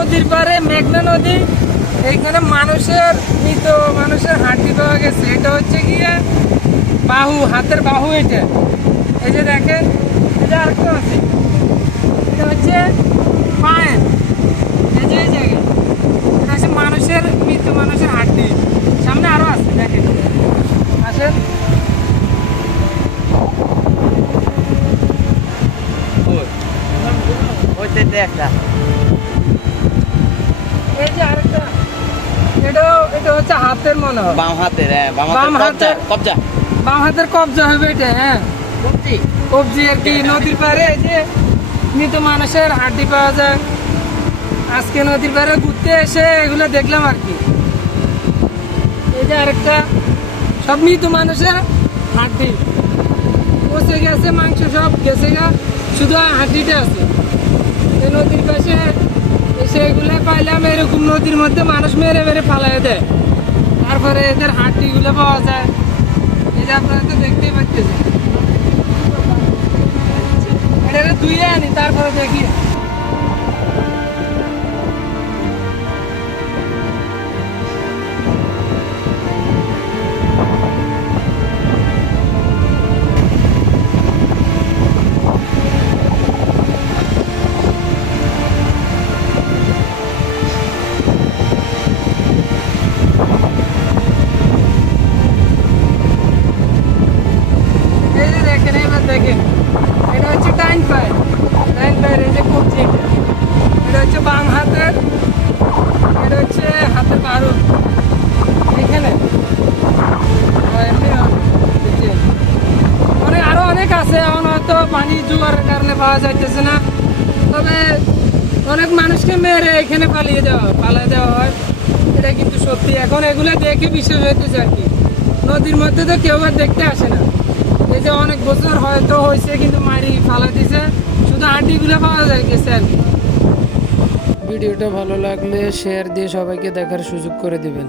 নদীর পারে মেঘনা নদী, এইখানে মৃত মানুষের হাড্ডি পাওয়া গেছে। এটা হচ্ছে গিয়ে বাহু, হাতের বাহু। এটা এই যে দেখেন, এটা আরেকটা আছে, এটা হচ্ছে পায়ের, এই যে এই জায়গায় এটা হচ্ছে মৃত মানুষের হাড্ডি। সামনে আরো আছে, দেখেন, আসেন। এই যে আরেকটা, এটা হচ্ছে হাতের মনে হয়, বাম হাতের বাম হাতের কবজা হবে এটা। হ্যাঁ, কবজি আর কি। নদীর পাড়ে এই যে মৃত মানুষের হাড্ডি পাওয়া যায়। আজকে নদীর পাড়ে ঘুরতে এসে এগুলো দেখলাম আর কি। এই যে আরেকটা, সব মৃত মানুষের হাড্ডি, পচে গেছে, মাংস সব গেছে গা, শুধু হাড্ডিটা আছে। এই নদীর পাশে এসে এগুলো পাইলাম। এরকম নদীর মধ্যে মানুষ মেরে মেরে ফালাই দেয়, তারপরে এদের হাড্ডিগুলো পাওয়া যায়। এই যে আপনারা তো দেখতেই পাচ্ছেন। এটা ধুয়ে আনি, তারপরে দেখি। দেখেন, এটা হচ্ছে ডাইন পায়ের, এই যে কবজি। এটা হচ্ছে বাম হাতের, এটা হচ্ছে হাতের বারু এখানে। আরো অনেক আছে, এখন হয়তো পানি জোয়ারের কারণে পাওয়া যাইতেছে না। তবে অনেক মানুষকে মেরে এখানে পালিয়ে দেওয়া হয়, এটা কিন্তু সত্যি। এখন এগুলো দেখে বিশেষ হইতেছে আর কি। নদীর মধ্যে তো কেউ আর দেখতে আসে না। এই যে অনেক বছর হয়তো হয়েছে, কিন্তু মারি ফালা দিছে, শুধু হাড্ডিগুলো পাওয়া যায় গেছে আর কি। ভিডিওটা ভালো লাগলে শেয়ার দিয়ে সবাইকে দেখার সুযোগ করে দিবেন।